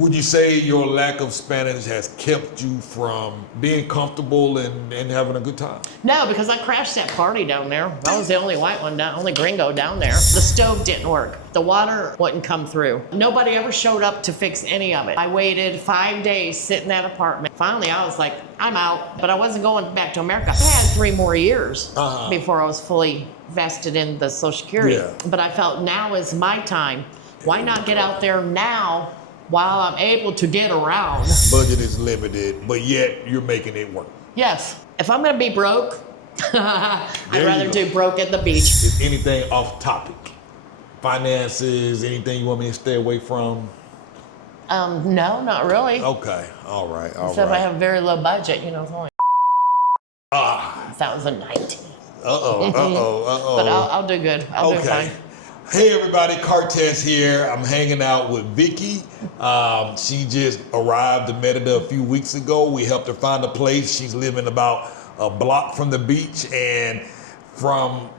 Would you say your lack of Spanish has kept you from being comfortable and having a good time? No, because I crashed that party down there. I was the only white one down, only gringo down there. The stove didn't work. The water wouldn't come through. Nobody ever showed up to fix any of it. I waited 5 days sitting in that apartment. Finally, I was like, I'm out. But I wasn't going back to America. I had 3 more years before I was fully vested in the Social Security. Yeah. But I felt now is my time. Why not get out there now while I'm able to get around? Budget is limited, but yet you're making it work. Yes. If I'm gonna be broke, I'd There you rather go. do broke at the beach. Is anything off topic? Finances, anything you want me to stay away from? No, not really. Okay, all right. Except I have a very low budget, you know, it's only Ah, 2019. uh-oh. But I'll do good. I'll do fine. Hey everybody, Cortez here. I'm hanging out with Vicky. She just arrived in Merida a few weeks ago. We helped her find a place. She's living about a block from the beach, and from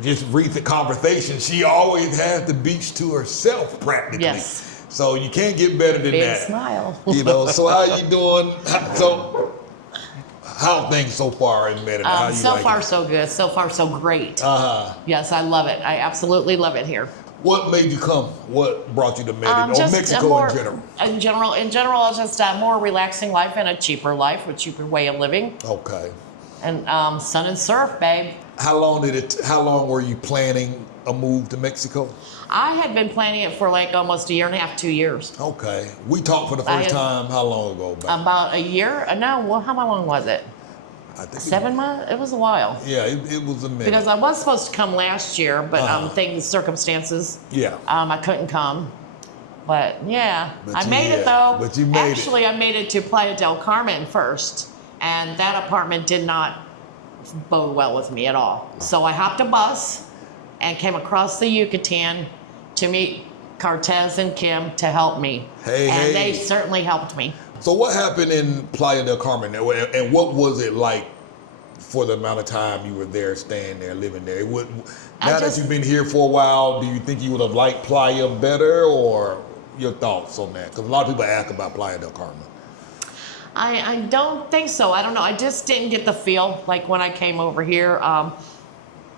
just recent conversation, she always has the beach to herself practically. Yes. So you can't get better than Big that. smile. You know, so how you doing? So how are things so far in Merida? How you So like far, it? so good. So far, so great. Uh-huh. Yes, I love it. I absolutely love it here. What made you come? What brought you to Merida, or Just Mexico more, in general? In general, it's just a more relaxing life and a cheaper life, a cheaper way of living. Okay. And sun and surf, babe. How long were you planning a move to Mexico? I had been planning it for like almost a year and a half, 2 years. Okay. We talked for the first time how long ago? About a year? No, well, how long was it? I think 7 months? It was a while. Yeah, it was a minute. Because I was supposed to come last year, but circumstances, Yeah. I couldn't come. But yeah, But I you- made it yeah, though. but you made it. Actually, I made it to Playa del Carmen first, and that apartment did not bode well with me at all. So I hopped a bus and came across the Yucatan to meet Cortez and Kim to help me. And they certainly helped me. So what happened in Playa del Carmen, and what was it like for the amount of time you were there, staying there, living there? Now that you've been here for a while, do you think you would have liked Playa better, or your thoughts on that? Because a lot of people ask about Playa del Carmen. I don't think so. I don't know. I just didn't get the feel like when I came over here.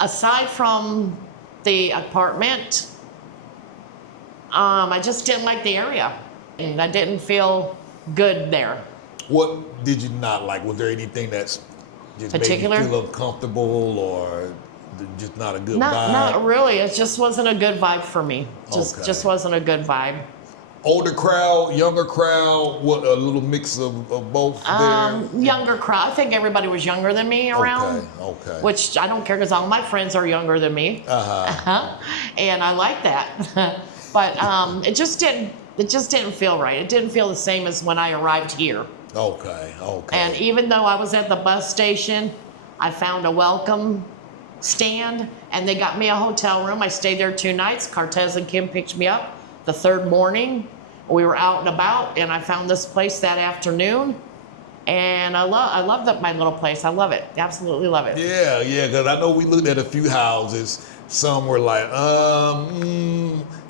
Aside from the apartment, I just didn't like the area. And I didn't feel good there. What did you not like? Was there anything that's just Particular? made you feel uncomfortable, or just not a good vibe? Not really. It just wasn't a good vibe for me. Okay. Just wasn't a good vibe. Older crowd, younger crowd, what, a little mix of both there? Younger crowd. I think everybody was younger than me around. Okay. Which I don't care because all my friends are younger than me. And I like that. But it just didn't feel right. It didn't feel the same as when I arrived here. Okay. And even though I was at the bus station, I found a welcome stand and they got me a hotel room. I stayed there 2 nights. Cortez and Kim picked me up the 3rd morning. We were out and about and I found this place that afternoon. And I love my little place. I love it. Absolutely love it. Yeah, because I know we looked at a few houses. Some were like,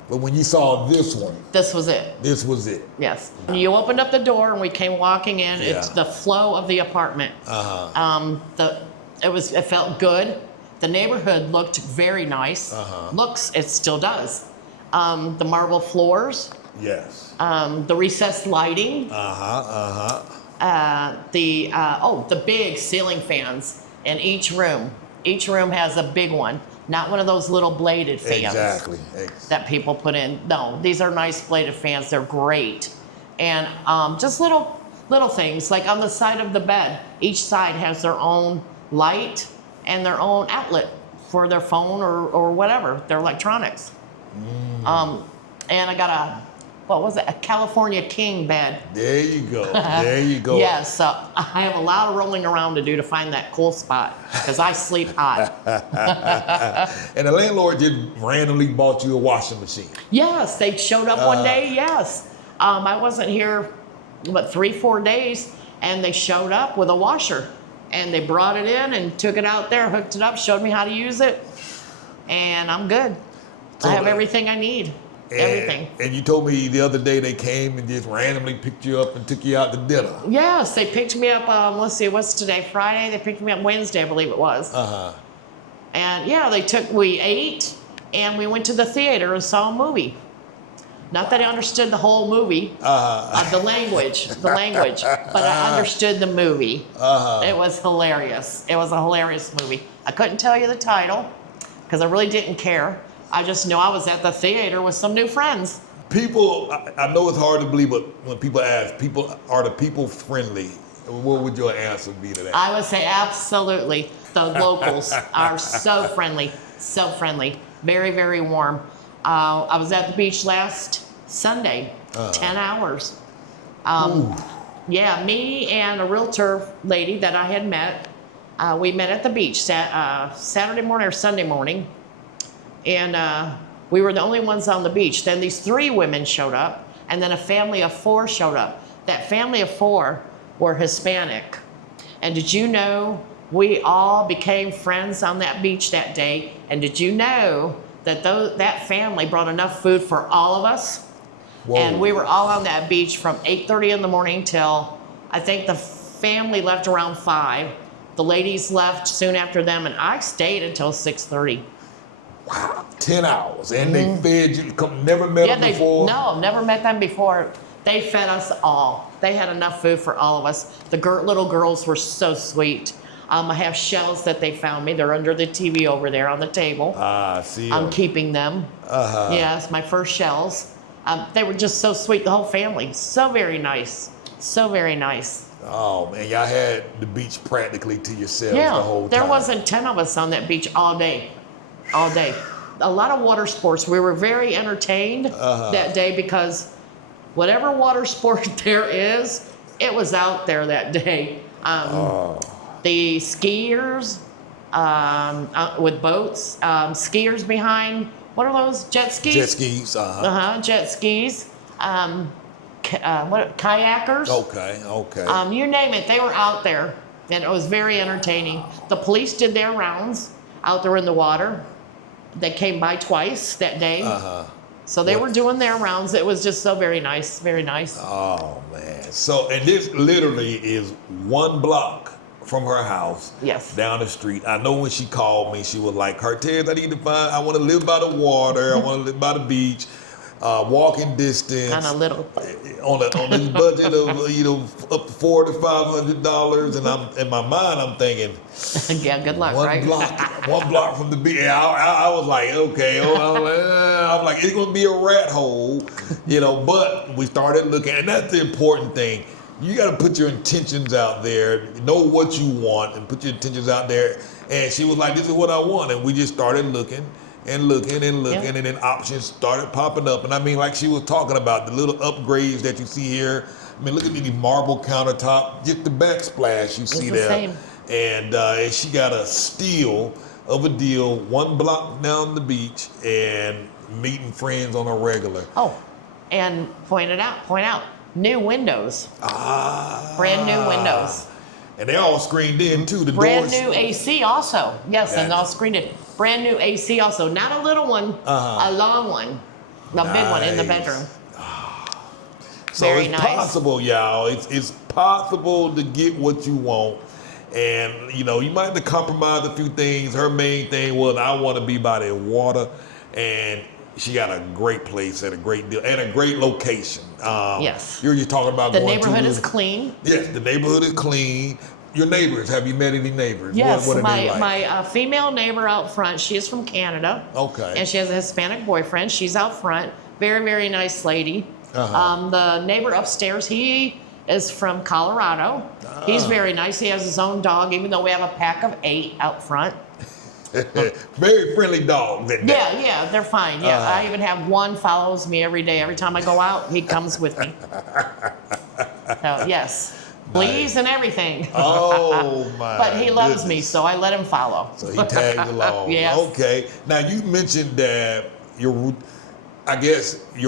but when you saw this one, This was it. this was it. Yes. You opened up the door and we came walking in. Yeah. It's the flow of the apartment. It felt good. The neighborhood looked very nice. It still does. The marble floors. Yes. The recessed lighting. The big ceiling fans in each room. Each room has a big one, not one of those little bladed fans. Exactly. That people put in. No, these are nice bladed fans. They're great. And just little things, like on the side of the bed, each side has their own light and their own outlet for their phone or whatever, their electronics. And I got a California King bed. There you go. Yes, I have a lot of rolling around to do to find that cool spot because I sleep hot. And the landlord just randomly bought you a washing machine. Yes, they showed up one day, yes. I wasn't here, 3-4 days, and they showed up with a washer. And they brought it in and took it out there, hooked it up, showed me how to use it, and I'm good. I have everything I need. everything. And you told me the other day they came and just randomly picked you up and took you out to dinner. Yes, they picked me up. Let's see, what's today? Friday. They picked me up Wednesday, I believe it was. And yeah, we ate, and we went to the theater and saw a movie. Not that I understood the whole movie, the language, but I understood the movie. It was hilarious. It was a hilarious movie. I couldn't tell you the title because I really didn't care. I just knew I was at the theater with some new friends. People, I know it's hard to believe, but when people ask, are the people friendly? What would your answer be to that? I would say absolutely. The locals are so friendly, very, very warm. I was at the beach last Sunday, 10 hours. Yeah, me and a realtor lady that I had met, we met at the beach Saturday morning or Sunday morning, and we were the only ones on the beach. Then these 3 women showed up, and then a family of 4 showed up. That family of 4 were Hispanic. And did you know we all became friends on that beach that day? And did you know that that family brought enough food for all of us? Whoa. And we were all on that beach from 8:30 in the morning till, I think the family left around 5. The ladies left soon after them, and I stayed until 6:30. Wow, 10 hours. And they fed you, never met them before? No, never met them before. They fed us all. They had enough food for all of us. The little girls were so sweet. I have shells that they found me. They're under the TV over there on the table. See. I'm keeping them. Yes, my first shells. They were just so sweet, the whole family. So very nice. So very nice. Oh, man, y'all had the beach practically to yourselves the whole time. There wasn't 10 of us on that beach all day. All day. A lot of water sports. We were very entertained that day because whatever water sport there is, it was out there that day. The skiers with boats, skiers behind, what are those, jet skis? Jet skis, jet skis. Kayakers. Okay. You name it, they were out there, and it was very entertaining. The police did their rounds out there in the water. They came by twice that day. So they were doing their rounds. It was just so very nice, very nice. Oh, man. So, and this literally is 1 block from her house. Yes. Down the street. I know when she called me, she was like, Cortez, I want to live by the water. I want to live by the beach. Walking distance. On a little. On this budget of, up to $400 to $500. And in my mind, I'm thinking, yeah, good luck, one right? one block from the beach. I was like, okay. I'm like, it's going to be a rat hole, but we started looking, and that's the important thing. You got to put your intentions out there, know what you want, and put your intentions out there. And she was like, this is what I want. And we just started looking. And then options started popping up. And I mean, like she was talking about, the little upgrades that you see here. I mean, look at these marble countertop, just the backsplash you see there. Same. And she got a steal of a deal, 1 block down the beach, and meeting friends on a regular. Oh, and point out, new windows. Brand new windows. And they all screened in too. The Brand doors. new AC also. Yes, and all screened in. Brand new AC also. Not a little one, a long one. A big one in the bedroom. So Very it's nice. possible, y'all. It's possible to get what you want. And, you might have to compromise a few things. Her main thing was, I want to be by the water. And she got a great place at a great deal and a great location. Yes. You're talking about The going neighborhood is clean. Yes, the neighborhood is clean. Your neighbors, have you met any neighbors? Yes, what are they like? my female neighbor out front, she is from Canada. Okay. And she has a Hispanic boyfriend. She's out front. Very, very nice lady. The neighbor upstairs, he is from Colorado. He's very nice. He has his own dog, even though we have a pack of 8 out front. Very friendly dogs. Yeah, they're fine. Yeah, I even have one follows me every day. Every time I go out, he comes with me. So, yes. Please and everything. Oh, my But he loves goodness. me, so I let him follow. So he tags along. Yes. Okay. Now, you mentioned that your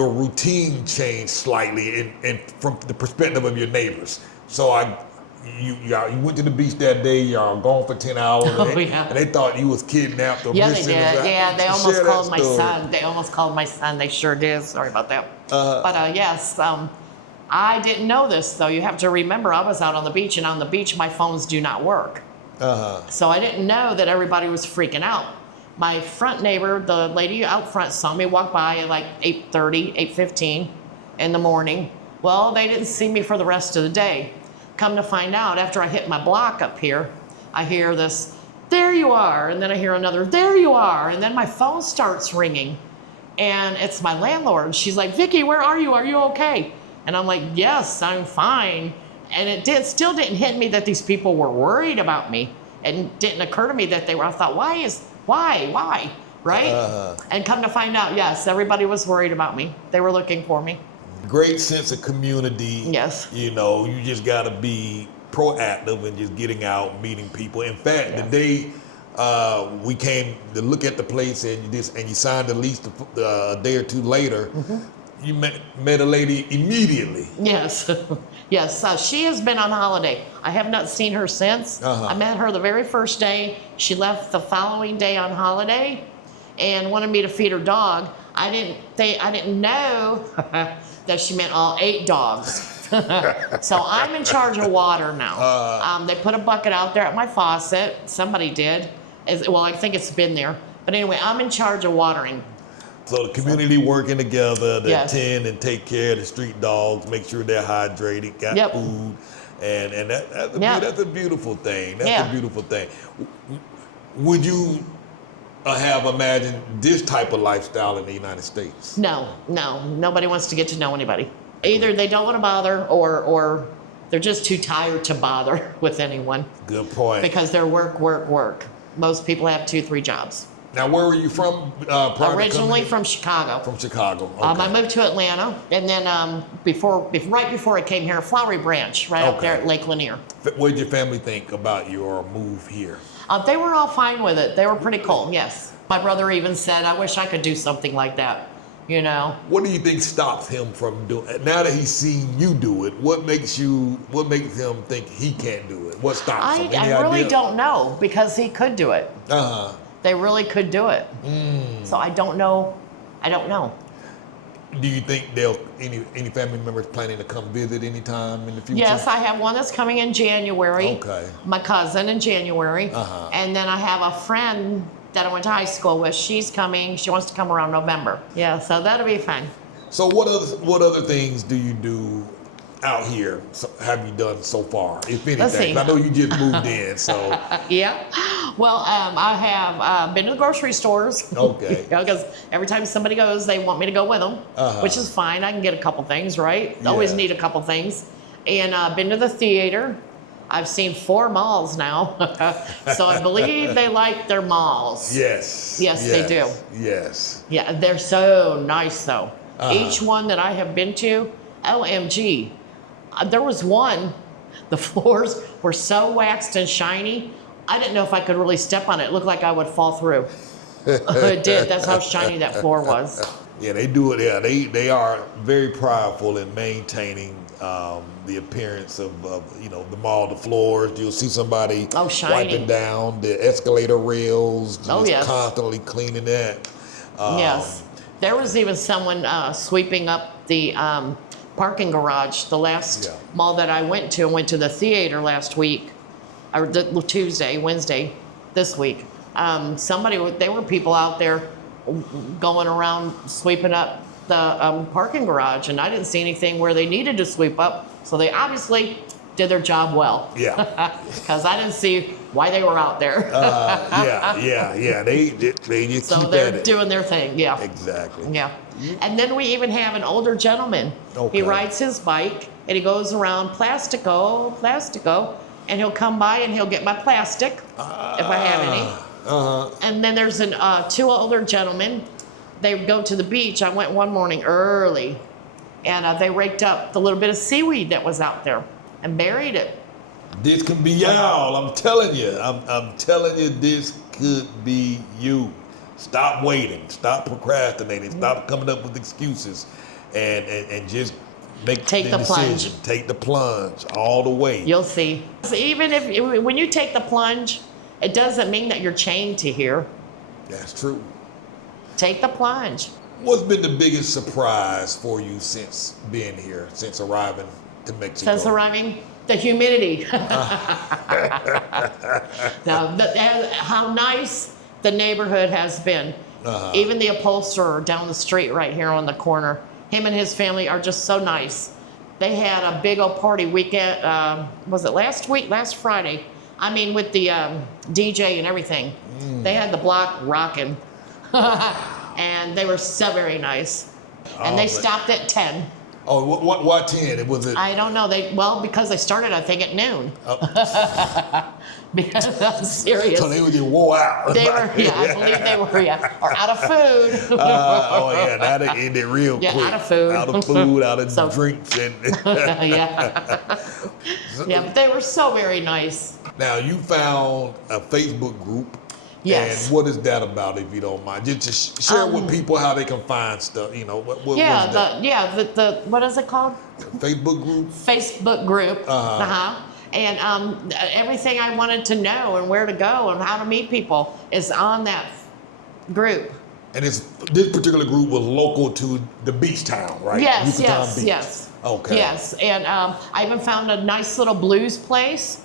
routine changed slightly from the perspective of your neighbors. So you went to the beach that day. Y'all gone for 10 hours. Oh, and they, yeah. and they thought you was kidnapped or Yeah, they missing. did. Yeah, they almost Share that called my story. son. They almost called my son. They sure did. Sorry about that. Uh-huh. But yes, I didn't know this though. You have to remember, I was out on the beach, and on the beach, my phones do not work. So I didn't know that everybody was freaking out. My front neighbor, the lady out front, saw me walk by at like 8:30, 8:15 in the morning. Well, they didn't see me for the rest of the day. Come to find out, after I hit my block up here, I hear this, "There you are," and then I hear another, "There you are," and then my phone starts ringing, and it's my landlord. She's like, "Vicky, where are you? Are you okay?" And I'm like, "Yes, I'm fine." And it still didn't hit me that these people were worried about me. It didn't occur to me that they were. I thought, why, right? And come to find out, yes, everybody was worried about me. They were looking for me. Great sense of community. Yes. You know, you just got to be proactive and just getting out, meeting people. In fact, the day we came to look at the place and you signed the lease a day or two later, you met a lady immediately. Yes, yes. She has been on holiday. I have not seen her since. I met her the very first day. She left the following day on holiday, and wanted me to feed her dog. I didn't know that she meant all 8 dogs. So I'm in charge of water now. They put a bucket out there at my faucet. Somebody did. Well, I think it's been there. But anyway, I'm in charge of watering. So the community working together to tend and take care of the street dogs, make sure they're hydrated, got food, and that's a beautiful thing. That's a beautiful thing. Would you have imagined this type of lifestyle in the United States? No. Nobody wants to get to know anybody. Either they don't want to bother, or they're just too tired to bother with anyone. Good point. Because they're work. Most people have 2-3 jobs. Now, where were you from? Originally from Chicago. From Chicago. Okay. I moved to Atlanta, and then right before I came here, Flowery Branch, right up there at Lake Lanier. What did your family think about your move here? They were all fine with it. They were pretty cool. Yes. My brother even said, "I wish I could do something like that." You know. What do you think stops him from doing it? Now that he's seen you do it, what makes him think he can't do it? What stops him? I really don't know, because he could do it. They really could do it. So I don't know. Do you think any family members planning to come visit anytime in the future? Yes, I have one that's coming in January. Okay. My cousin in January. And then I have a friend that I went to high school with. She's coming. She wants to come around November. Yeah, so that'll be fun. So what other things do you do out here? Have you done so far, if anything? Let's see. I know you just moved in, so. Yeah. Well, I have been to the grocery stores. Okay. Because every time somebody goes, they want me to go with them, which is fine. I can get a couple things, right? Always need a couple things. And been to the theater. I've seen 4 malls now. So I believe they like their malls. Yes. Yes, they do. Yes. Yeah, they're so nice though. Each one that I have been to, OMG. There was one, the floors were so waxed and shiny, I didn't know if I could really step on it. It looked like I would fall through. It did. That's how shiny that floor was. Yeah, they do it. Yeah, they are very prideful in maintaining the appearance of the mall, the floors. You'll see somebody wiping down the escalator rails, just constantly cleaning that. Yes. There was even someone sweeping up the parking garage. The last mall that I went to the theater last week, or Wednesday, this week. There were people out there going around sweeping up the parking garage, and I didn't see anything where they needed to sweep up, so they obviously did their job well. Yeah. Because I didn't see why they were out there. Yeah. They just keep so they're doing their thing. Yeah. Exactly. Yeah. And then we even have an older gentleman. Okay. He rides his bike and he goes around Plastico, and he'll come by and he'll get my plastic if I have any. And then there's 2 older gentlemen. They go to the beach. I went one morning early, and they raked up the little bit of seaweed that was out there and buried it. This could be y'all. I'm telling you. I'm telling you, this could be you. Stop waiting. Stop procrastinating. Stop coming up with excuses, and just Make Take the plunge. Take the plunge all the way. You'll see. So even when you take the plunge, it doesn't mean that you're chained to here. That's true. Take the plunge. What's been the biggest surprise for you since being here, since arriving to Mexico? Since arriving, the humidity. Now, how nice the neighborhood has been. Even the upholsterer down the street right here on the corner, him and his family are just so nice. They had a big old party weekend, was it last Friday? I mean, with the DJ and everything. They had the block rocking. And they were so very nice. And they stopped at 10. Oh, what 10? Was it? I don't know. Because they started, I think, at noon. Because I'm serious. So they were just wore out. They were, I believe they were, or out of food. That ended real quick. Out of food. Out of food, out of drinks. And Yeah, but they were so very nice. Now, you found a Facebook group. Yes. And what is that about, if you don't mind? Just share with people how they can find stuff. What is that? What is it called? Facebook group? Facebook group. And everything I wanted to know and where to go and how to meet people is on that group. And this particular group was local to the beach town, right? Yes, Yucatan Beach. yes. Okay. Yes, and I even found a nice little blues place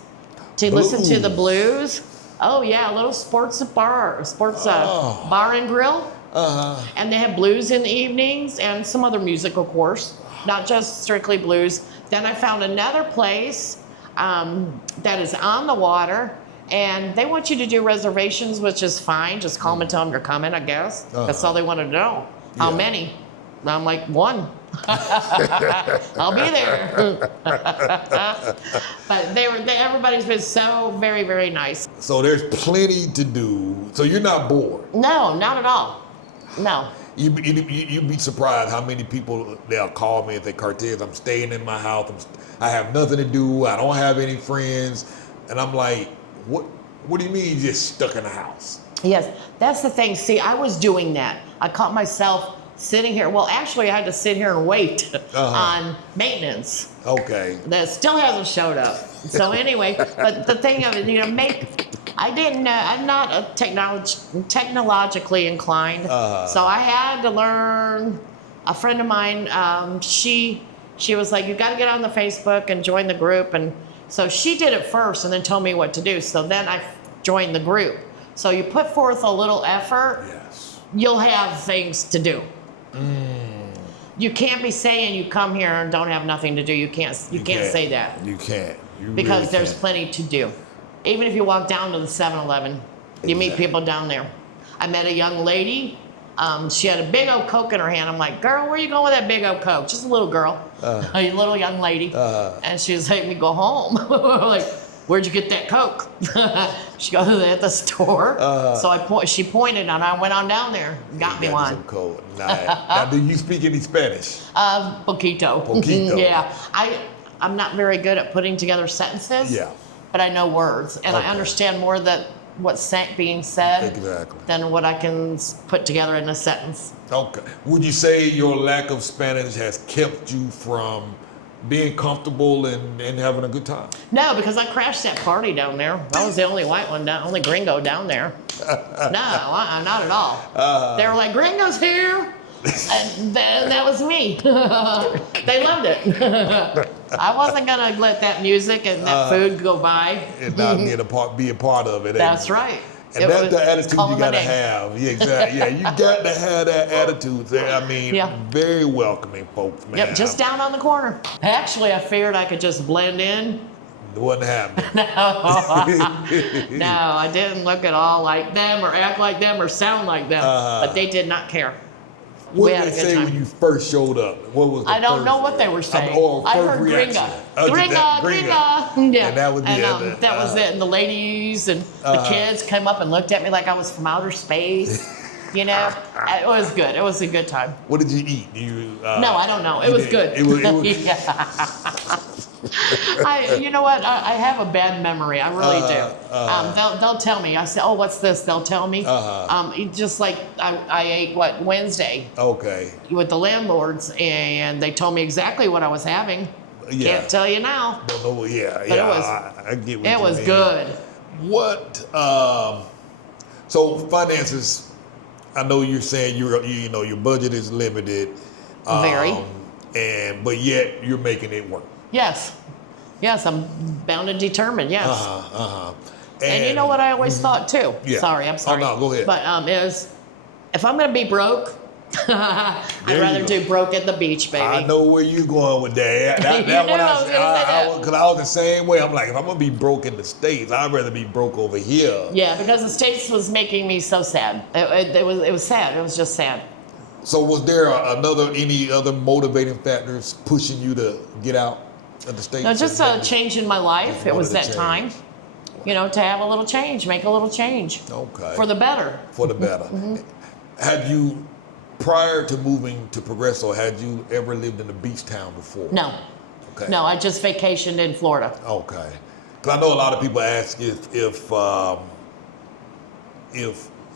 to listen to the blues. Oh yeah, a little sports bar and grill. And they have blues in the evenings and some other music, of course, not just strictly blues. Then I found another place that is on the water, and they want you to do reservations, which is fine. Just call them and tell them you're coming, I guess. That's all they wanted to know. How many? And I'm like, 1. I'll be there. But everybody's been so very, very nice. So there's plenty to do. So you're not bored. No, not at all. No. You'd be surprised how many people they'll call me if they Cortez. I'm staying in my house. I have nothing to do. I don't have any friends. And I'm like, what do you mean you're just stuck in the house? Yes, that's the thing. See, I was doing that. I caught myself sitting here. Well, actually, I had to sit here and wait on maintenance. Okay. That still hasn't showed up. So anyway, but the thing of it, I'm not technologically inclined. So I had to learn. A friend of mine, she was like, you got to get on the Facebook and join the group. And so she did it first and then told me what to do. So then I joined the group. So you put forth a little effort, you'll have things to do. You can't be saying you come here and don't have nothing to do. You can't say that. You can't. Because really there's can't. plenty to do. Even if you walk down to the 7-Eleven, you meet people down there. I met a young lady. She had a big old Coke in her hand. I'm like, girl, where you going with that big old Coke? Just a little girl, a little young lady. And she was making me go home. Like, where'd you get that Coke? She goes, at the store. So she pointed and I went on down there, got me one. Some Coke. Now, do you speak any Spanish? Poquito. Poquito. Yeah. I'm not very good at putting together sentences. Yeah. But I know words, and I understand more that what's being said than what I can put together in a sentence. Okay. Would you say your lack of Spanish has kept you from being comfortable and having a good time? No, because I crashed that party down there. I was the only white one only gringo down there. No, not at all. They were like, gringo's here. And that was me. They loved it. I wasn't gonna let that music and that food go by. And not be a part of it. That's right. And that's the attitude you gotta have. Yeah, exactly. Yeah, you got to have that attitude. I mean, very welcoming folks, man. Yep, just down on the corner. Actually, I figured I could just blend in. It wasn't happening. No, I didn't look at all like them or act like them or sound like them. But they did not care. What did they say when you first showed up? What was the I don't know what they were saying. I heard gringa. Gringa. Yeah. And that was that was it. And the ladies and the kids came up and looked at me like I was from outer space. You know, it was good. It was a good time. What did you eat? No, I don't know. It was good. It was You know what? I have a bad memory. I really do. They'll tell me. I say, "Oh, what's this?" They'll tell me. Just like I ate Wednesday Okay. with the landlords, and they told me exactly what I was having. Yeah. Can't tell you now. Don't know. Yeah. But Yeah. I get what it you was mean. good. What? So finances. I know you're saying you know your budget is limited. Very. But yet you're making it work. Yes. Yes, I'm bound and determined. Yes. And you know what I always thought too? Yeah. Sorry, I'm sorry. Oh, no, go ahead. But is if I'm gonna be broke, I'd There rather you do broke at the beach, baby. I know where you're going with that. You knew I was gonna say that. Because I was the same way. I'm like, if I'm gonna be broke in the States, I'd rather be broke over here. Yeah, because the States was making me so sad. It was sad. It was just sad. So was there any other motivating factors pushing you to get out of the States? No, just a change in my life. It was that change. time, to have a little change, make a little change. Okay. For the better. For the better. Had you, prior to moving to Progresso, had you ever lived in a beach town before? No. Okay. No, I just vacationed in Florida. Okay. Because I know a lot of people ask if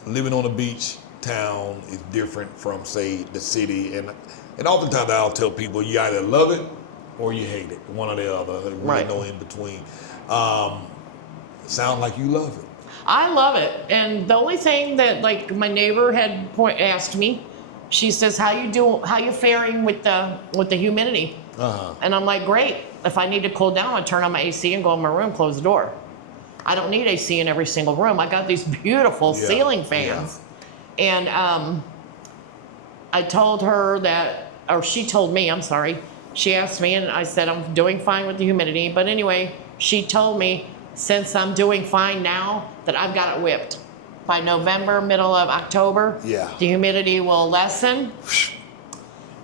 living on a beach town is different from, say, the city, and oftentimes I'll tell people you either love it or you hate it, one or the other. There's really Right. no in between. Sound like you love it. I love it, and the only thing that like my neighbor had asked me, she says, "How you faring with the humidity?" And I'm like, "Great. If I need to cool down, I turn on my AC and go in my room, close the door. I don't need AC in every single room. I got these beautiful ceiling fans." And I told her that, or she told me, I'm sorry. She asked me, and I said, I'm doing fine with the humidity. But anyway, she told me, since I'm doing fine now, that I've got it whipped. By November, middle of October, the humidity will lessen.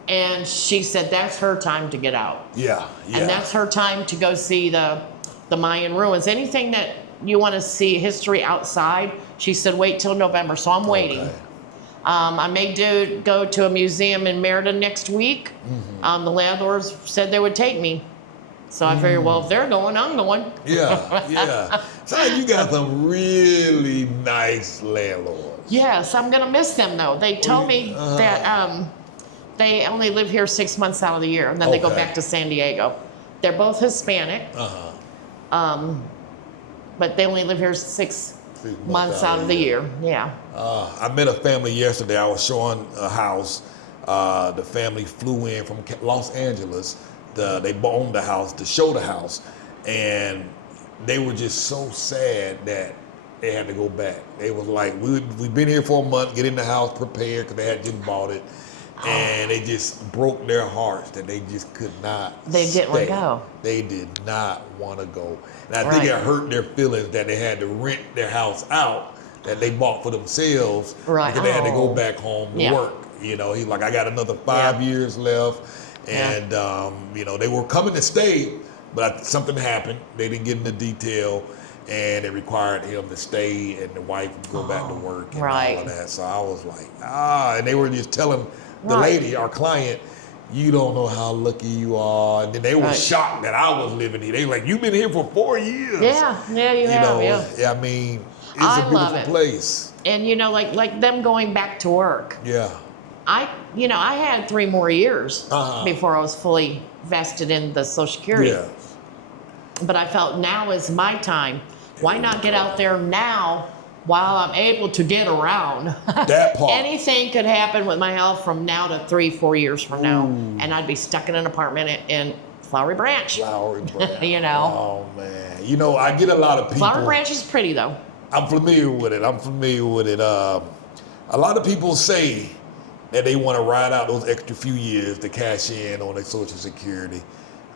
And she said that's her time to get out. Yeah. And that's her time to go see the Mayan ruins. Anything that you want to see history outside, she said wait till November. So I'm waiting. Okay. I may go to a museum in Merida next week. The landlords said they would take me. So I figured, well, if they're going, I'm going. Yeah. So you got some really nice landlords. Yes, I'm going to miss them, though. They told me that they only live here 6 months out of the year, and then they go back to San Diego. They're both Hispanic, but they only live here 6 months out of the year. Yeah. I met a family yesterday. I was showing a house. The family flew in from Los Angeles. They owned the house to show the house, and they were just so sad that they had to go back. They was like, we've been here for a month, get in the house prepared, because they had just bought it, and they just broke their hearts that they just could not They didn't want to go. They did not want to go. And I think it hurt their feelings that they had to rent their house out that they bought for themselves because they had to go back home to work. He's like, I got another 5 years left. And, they were coming to stay, but something happened. They didn't get into detail, and it required him to stay and the wife would go back to work and all of that. So I was like, and they were just telling the lady, our client, you don't know how lucky you are. And then they were shocked that I was living here. They were like, you've been here for 4 years. Yeah, you have. I mean, it's a beautiful place. And, like them going back to work. Yeah. I had 3 more years before I was fully vested in the Social Security. Yeah. But I felt now is my time. Why not get out there now while I'm able to get around? That part. Anything could happen with my health from now to 3-4 years from now, and I'd be stuck in an apartment in Flowery Branch. Flowery Branch. Oh, man. I get a lot of people. Flowery Branch is pretty, though. I'm familiar with it. A lot of people say that they want to ride out those extra few years to cash in on their Social Security.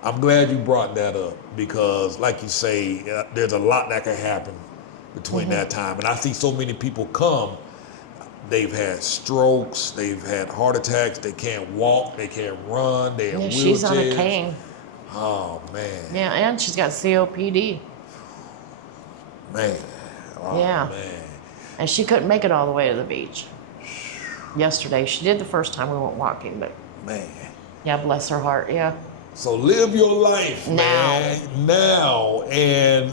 I'm glad you brought that up because, like you say, there's a lot that can happen between that time. And I see so many people come, they've had strokes, they've had heart attacks, they can't walk, they can't run, they're in wheelchairs. She's on a cane. Oh, man. Yeah, and she's got COPD. Man. Oh, man. And she couldn't make it all the way to the beach. Yesterday. She did the first time we went walking, but man. Yeah, bless her heart. Yeah. So live your life, man, now. And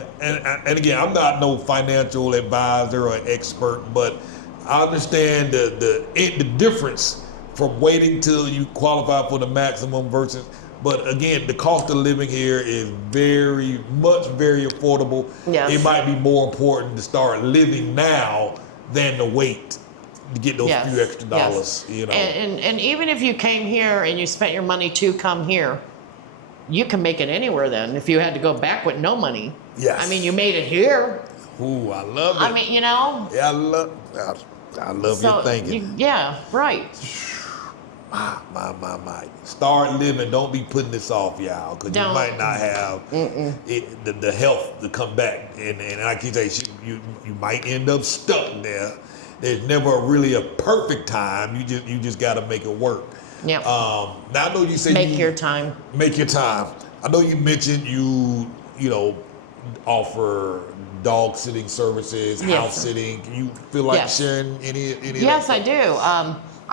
again, I'm not no financial advisor or expert, but I understand the difference from waiting till you qualify for the maximum versus. But again, the cost of living here is very affordable. Yes. It might be more important to start living now than to wait to get those few extra dollars. You know. And even if you came here and you spent your money to come here, you can make it anywhere then. If you had to go back with no money. Yes. I mean, you made it here. Ooh, I love it. I mean, you know. Yeah, I love your thinking. Yeah, right. My. Start living. Don't be putting this off, y'all, because you might not have the health to come back. And like you say, you might end up stuck there. There's never really a perfect time. You just got to make it work. Yeah. Now I know you said make your time. Make your time. I know you mentioned you offer dog sitting services, house sitting. Can you feel like sharing any of that? Yes, I do.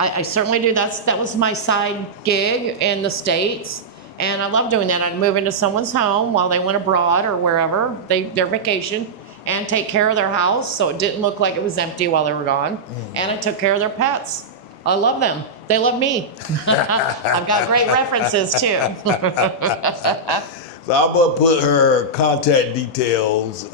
I certainly do. That was my side gig in the States, and I love doing that. I'd move into someone's home while they went abroad or wherever their vacation, and take care of their house so it didn't look like it was empty while they were gone. And I took care of their pets. I love them. They love me. I've got great references too. So I'm gonna put her contact details in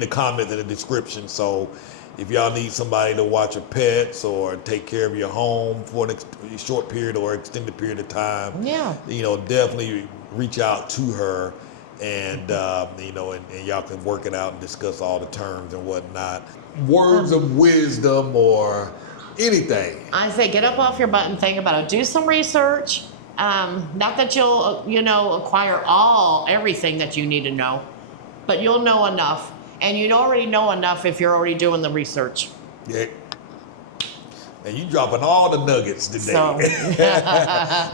the comments in the description. So if y'all need somebody to watch your pets or take care of your home for a short period or extended period of time, definitely reach out to her, and and y'all can work it out and discuss all the terms and whatnot. Words of wisdom or anything. I say get up off your butt and think about it. Do some research. Not that you'll acquire everything that you need to know, but you'll know enough. And you'd already know enough if you're already doing the research. Yeah. And you dropping all the nuggets today. So.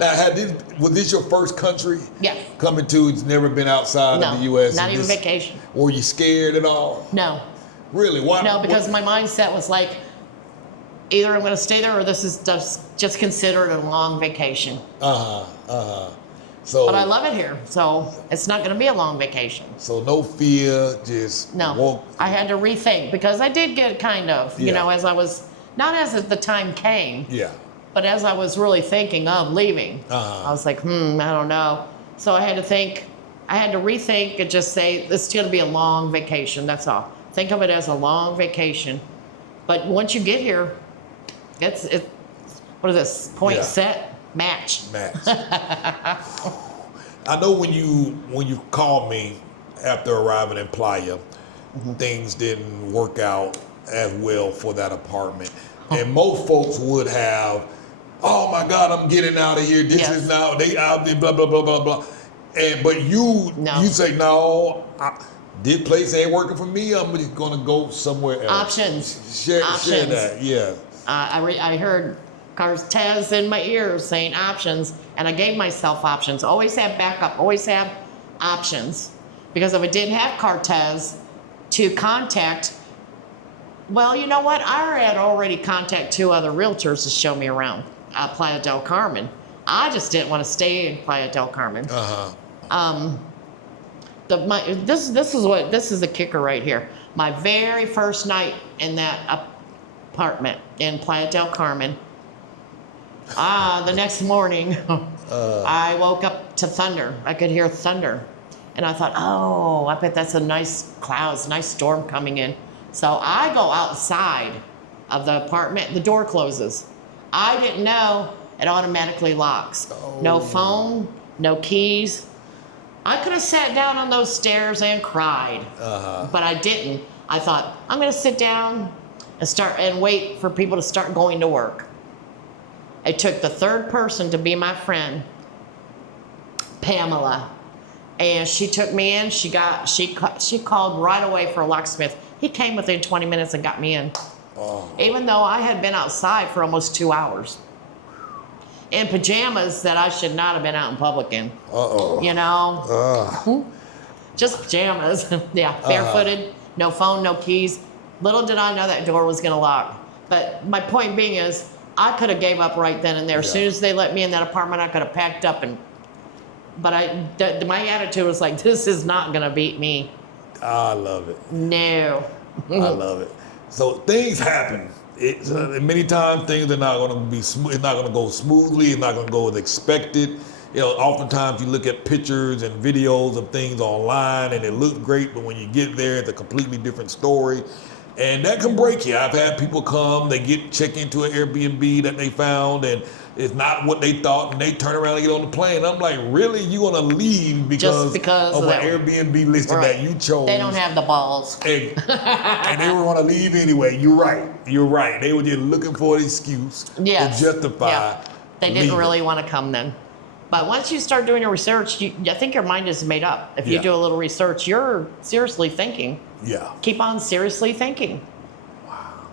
Now, was this your first country? Yeah. Coming to? It's never been outside of the U.S. Not even vacation. Were you scared at all? No. Really? Why? No, because my mindset was like, either I'm going to stay there or this is just considered a long vacation. So, but I love it here, so it's not going to be a long vacation. So no fear, just walk. I had to rethink because I did get kind of, as I was, not as the time came, but as I was really thinking of leaving, I was like, I don't know. So I had to rethink and just say, it's going to be a long vacation, that's all. Think of it as a long vacation. But once you get here, it's what is this? Point set. Match. I know when you called me after arriving in Playa, things didn't work out as well for that apartment. And most folks would have, oh my God, I'm getting out of here. This is now, they out there, blah, blah, blah, blah, blah. But you say, no, this place ain't working for me. I'm just going to go somewhere else. Options. Share that, yeah. I heard Cortez in my ears saying options, and I gave myself options. Always have backup, always have options. Because if I didn't have Cortez to contact, well, you know what? I had already contacted 2 other realtors to show me around Playa del Carmen. I just didn't want to stay in Playa del Carmen. This is the kicker right here. My very first night in that apartment in Playa del Carmen, the next morning, I woke up to thunder. I could hear thunder. And I thought, oh, I bet that's a nice clouds, nice storm coming in. So I go outside of the apartment, the door closes. I didn't know it automatically locks. No phone, no keys. I could have sat down on those stairs and cried, but I didn't. I thought, I'm gonna sit down and wait for people to start going to work. It took the 3rd person to be my friend, Pamela, and she took me in. She called right away for a locksmith. He came within 20 minutes and got me in, even though I had been outside for almost 2 hours in pajamas that I should not have been out in public in. Just pajamas. Barefooted, no phone, no keys. Little did I know that door was gonna lock. But my point being is, I could have gave up right then and there. As soon as they let me in that apartment, I could have packed up and But my attitude was like, this is not gonna beat me. I love it. No. I love it. So things happen. Many times things are not going to be smooth. It's not going to go smoothly. It's not going to go as expected. Oftentimes you look at pictures and videos of things online and it looks great, but when you get there, it's a completely different story. And that can break you. I've had people come, they check into an Airbnb that they found, and it's not what they thought, and they turn around and get on the plane. I'm like, really? You want to leave because of an Airbnb listing that you chose? They don't have the balls. And they were going to leave anyway. You're right. They were just looking for an excuse to justify. Yeah. They didn't leaving. really want to come then. But once you start doing your research, I think your mind is made up. If you do a little research, you're seriously thinking. Yeah. Keep on seriously thinking. Wow.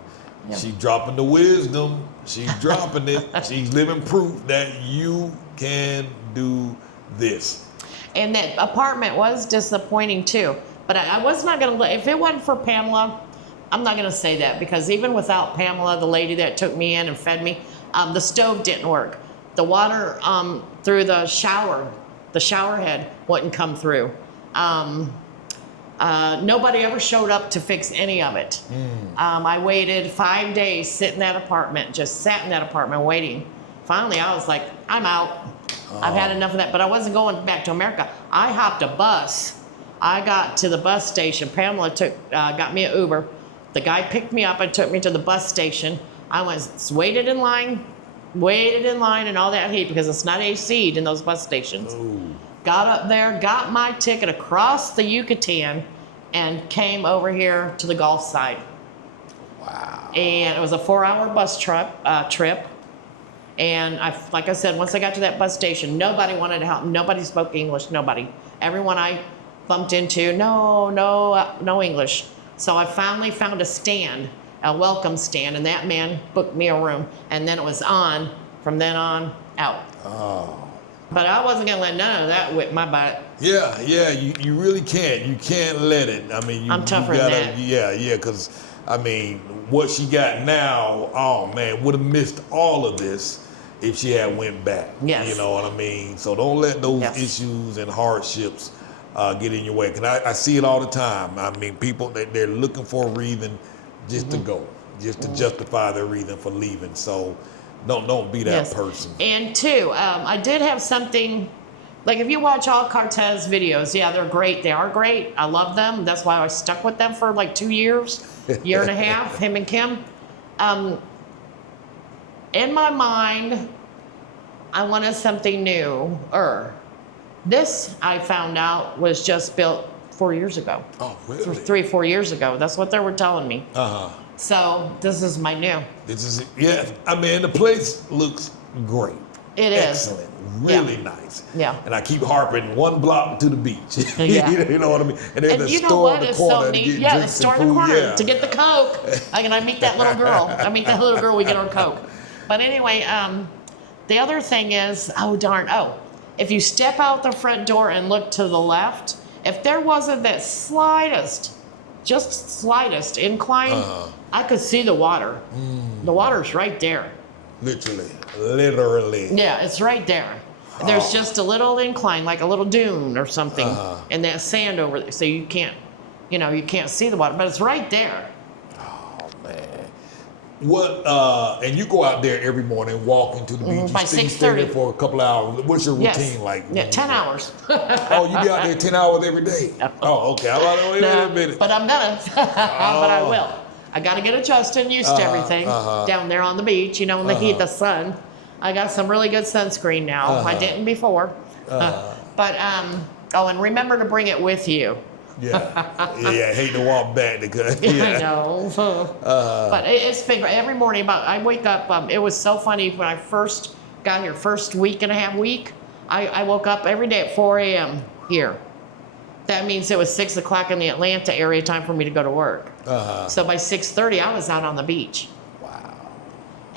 Yeah. She's dropping the wisdom. She's dropping it. She's living proof that you can do this. And that apartment was disappointing too. But I was not going to, if it wasn't for Pamela, I'm not going to say that, because even without Pamela, the lady that took me in and fed me, the stove didn't work. The water through the shower head wouldn't come through. Nobody ever showed up to fix any of it. I waited 5 days, sat in that apartment waiting. Finally, I was like, I'm out. I've had enough of that. But I wasn't going back to America. I hopped a bus. I got to the bus station. Pamela got me an Uber. The guy picked me up and took me to the bus station. I waited in line and all that heat, because it's not AC'd in those bus stations. Ooh. Got up there, got my ticket across the Yucatan, and came over here to the Gulf side. Wow. And it was a 4-hour bus trip. And like I said, once I got to that bus station, nobody wanted to help. Nobody spoke English. Nobody. Everyone I bumped into, no English. So I finally found a stand, a welcome stand, and that man booked me a room. And then it was on, from then on, out. Oh. But I wasn't going to let none of that whip my butt. Yeah, you really can't. You can't let it. I mean, I'm tougher than that. Yeah, because, I mean, what she got now, oh, man, would have missed all of this if she had went back. Yes. You know what I mean? So don't let those issues and hardships get in your way. Because I see it all the time. I mean, people, they're looking for a reason just to go, just to justify their reason for leaving. So don't be that person. And two, I did have something, like if you watch all Cortez videos, they're great. They are great. I love them. That's why I stuck with them for like 2 years, year and a half, him and Kim. In my mind, I wanted something new. This, I found out, was just built 4 years ago. Oh, really? 3, 4 years ago. That's what they were telling me. Uh-huh. So this is my new. I mean, the place looks great. It is. Excellent. Really nice. Yeah. And I keep harping 1 block to the beach. Yeah. You know what I mean? And there's a you know store what? in the It's corner so to neat. get Yeah, the drinks store and in the food. corner to get the Coke. And I meet that little girl. We get our Coke. But anyway, the other thing is, if you step out the front door and look to the left, if there wasn't that slightest incline, I could see the water. The water's right there. Literally. Yeah, it's right there. There's just a little incline, like a little dune or something, and that sand over there, so you can't see the water, but it's right there. Oh man. And you go out there every morning, walk into the beach. By You stay 6:30 there for a couple hours. What's your routine like? Yeah, 10 hours. Oh, you be out there 10 hours every day? No. Oh, okay. I'm like, wait a minute. But I'm gonna. But I will. I got to get adjusted and used to everything down there on the beach, in the heat, the sun. I got some really good sunscreen now. I didn't before. And remember to bring it with you. I hate to walk back because I know. But it's been every morning. I wake up. It was so funny when I first got here, first week and a half week. I woke up every day at 4 a.m. here. That means it was 6 o'clock in the Atlanta area, time for me to go to work. So by 6:30, I was out on the beach. Wow.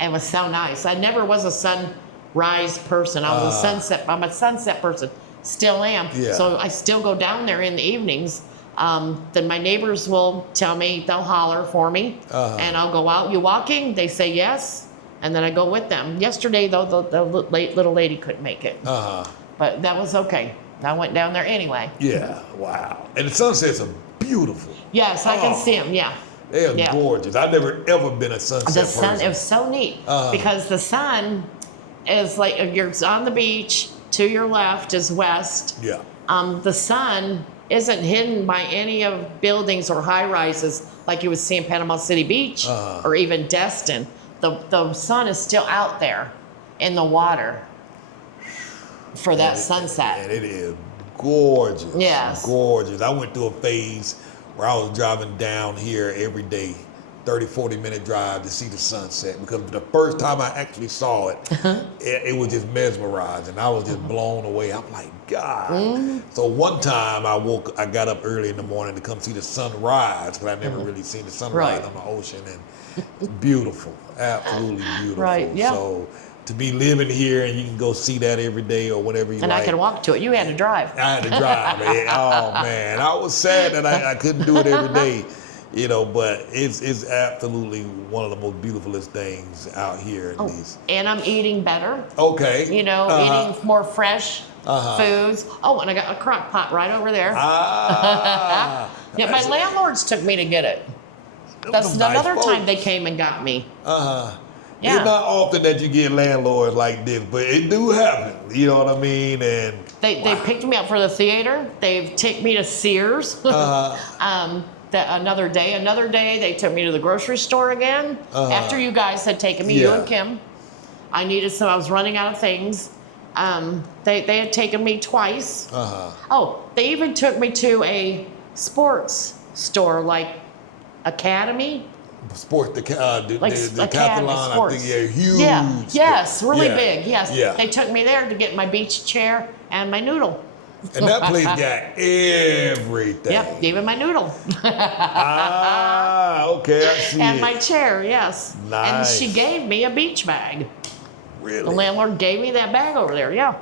It was so nice. I never was a sunrise person. I'm a sunset person. Still am. Yeah. So I still go down there in the evenings. Then my neighbors will tell me, they'll holler for me. And I'll go out. You walking? They say yes. And then I go with them. Yesterday, though, the little lady couldn't make it. But that was okay. I went down there anyway. Yeah, wow. And the sunsets are beautiful. Yes, I can see them. Yeah. They are Yeah. gorgeous. I've never ever been a sunset The sun, person. it was so neat Uh-huh. because the sun is like, if you're on the beach, to your left is west. Yeah. The sun isn't hidden by any of buildings or high rises like you would see in Panama City Beach or even Destin. The sun is still out there in the water for that sunset. And it is gorgeous. Yes. Gorgeous. I went through a phase where I was driving down here every day, 30, 40-minute drive to see the sunset, because the first time I actually saw it, it was just mesmerizing. I was just blown away. I'm like, God. So one time I got up early in the morning to come see the sunrise, because I never really seen the sunrise Right. on the ocean, and beautiful, absolutely beautiful. Right, yeah. So to be living here and you can go see that every day or whatever you And like. I could walk to it. You had to drive. I had to drive, man. Oh man, I was sad that I couldn't do it every day, but it's absolutely one of the most beautifulest things out here in these. And I'm eating better. Okay. Eating more fresh foods. Oh, and I got a crock pot right over there. Ah. Yeah, my landlords took me to get it. That's Some nice another folks. time they came and got me. Yeah. It's not often that you get landlords like this, but it do happen. You know what I mean? And They picked me up for the theater. They've taken me to Sears. Another day they took me to the grocery store again. After you guys had taken me, you Yeah. and Kim. I was running out of things. They had taken me twice. Oh, they even took me to a sports store like Academy. sports, the Like Academy decathlon, I sports. think, yeah, huge. Yeah, yes, really Yeah. big, yes. Yeah. They took me there to get my beach chair and my noodle. And that place got everything. Yep, even my noodle. Okay, I see And it. my chair, yes. And Nice. she gave me a beach bag. The Really? landlord gave me that bag over there, yeah.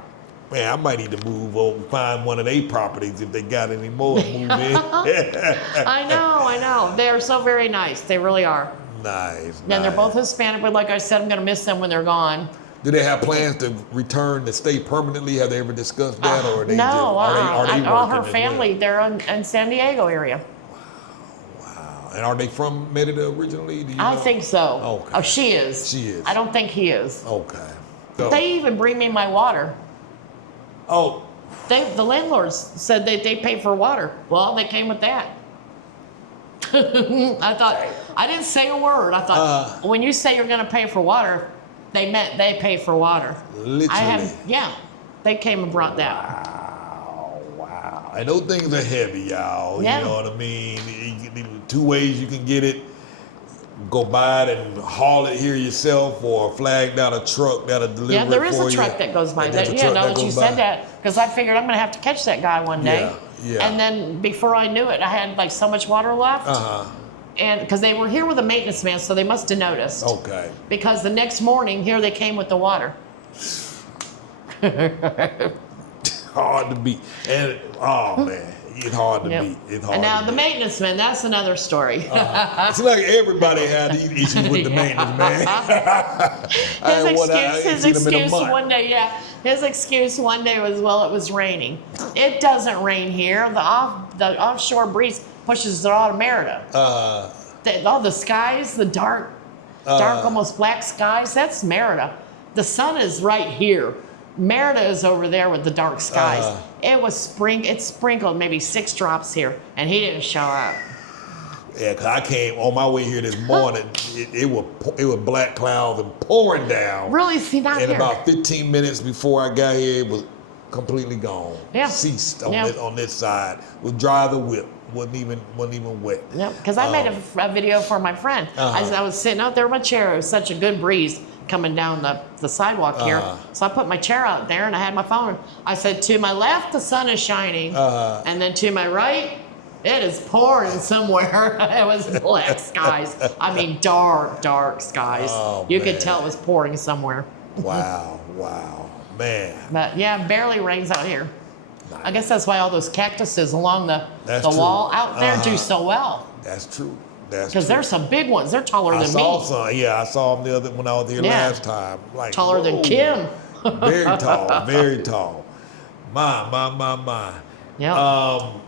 Man, I might need to move over, find one of their properties if they got any more and move in. I know. They are so very nice. They really are. Nice. And they're both Hispanic, but like I said, I'm going to miss them when they're gone. Do they have plans to return to stay permanently? Have they ever discussed that, or are they No, are they all working her as family, well? they're in San Diego area. Wow. And are they from Merida originally? Do you I know? think so. Okay. Oh, she is. She is. I don't think he is. Okay. So, They even bring me my water. oh, The landlords said they pay for water. Well, they came with that. I thought, I didn't say a word. I thought, when you say you're going to pay for water, they meant they pay for water. literally. They came and brought that. Wow. And those things are heavy, y'all. Yeah. You know what I mean? Two ways you can get it. Go buy it and haul it here yourself, or flag down a truck that'll deliver it for you. Yeah, there is a truck that goes by. There's a Yeah, truck now that you goes said by. that, because I figured I'm going to have to catch that guy one day. Yeah. And then before I knew it, I had like so much water left. And because they were here with a maintenance man, so they must have noticed. Okay. Because the next morning, here they came with the water. Hard to beat. And, oh, man. It's hard to Yep. beat. It's hard And now to the beat. maintenance man, that's another story. It's like everybody had these issues with the maintenance man. His excuse one day, his excuse one day was, well, it was raining. It doesn't rain here. The offshore breeze pushes it all to Merida. All the skies, the dark, almost black skies, that's Merida. The sun is right here. Merida is over there with the dark skies. It sprinkled maybe 6 drops here, and he didn't show up. Yeah, because I came on my way here this morning. It was black clouds and pouring down. Really? See, not And here. about 15 minutes before I got here, it was completely gone. Yeah. Ceased Yeah. on this side. Was dry as a whip. Wasn't even wet. Yeah, because I made a video for my friend. I was sitting out there in my chair. It was such a good breeze coming down the sidewalk here. So I put my chair out there and I had my phone. I said, to my left, the sun is shining. And then to my right, it is pouring somewhere. It was black skies. I mean, dark skies. Oh, You man. could tell it was pouring somewhere. Wow, man. But yeah, it barely rains out here. I guess that's why all those cactuses along the That's true. wall out there do so well. That's true. That's Because true. there's some big ones. They're taller I than saw me. some. Yeah, I saw them when I was here Yeah. last time. Like Taller than whoa. Kim. Very tall, very tall. My. Yeah. I'm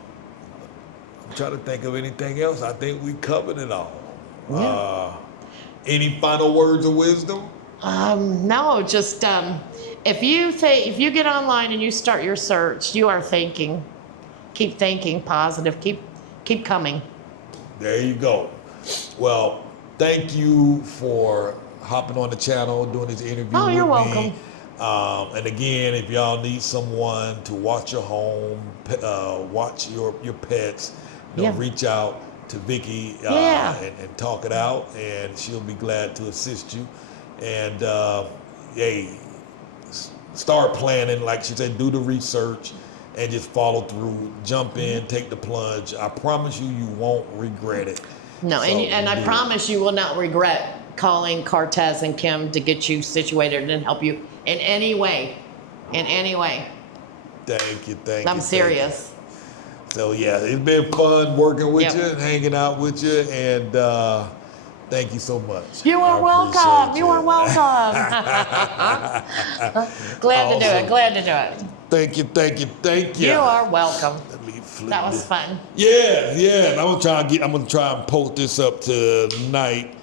trying to think of anything else. I think we covered it all. Yeah. Any final words of wisdom? No, just if you get online and you start your search, you are thinking. Keep thinking positive. Keep coming. There you go. Well, thank you for hopping on the channel, doing this interview Oh, you're with me. welcome. And again, if y'all need someone to watch your home, watch your pets, Yeah. reach out to Vicky Yeah. and talk it out, and she'll be glad to assist you. And hey, start planning, like she said, do the research and just follow through, jump in, take the plunge. I promise you, you won't regret it. No, So, and I do it. promise you will not regret calling Cortez and Kim to get you situated and help you in any way. In any way. Thank you. I'm serious. So yeah, it's been fun working with Yep. you and hanging out with you, and thank you so much. You are I welcome. appreciate You are welcome. Glad to do Awesome. it. Glad to do it. Thank you. You are welcome. Let me flip That was this. fun. Yeah. And I'm gonna try and post this up tonight.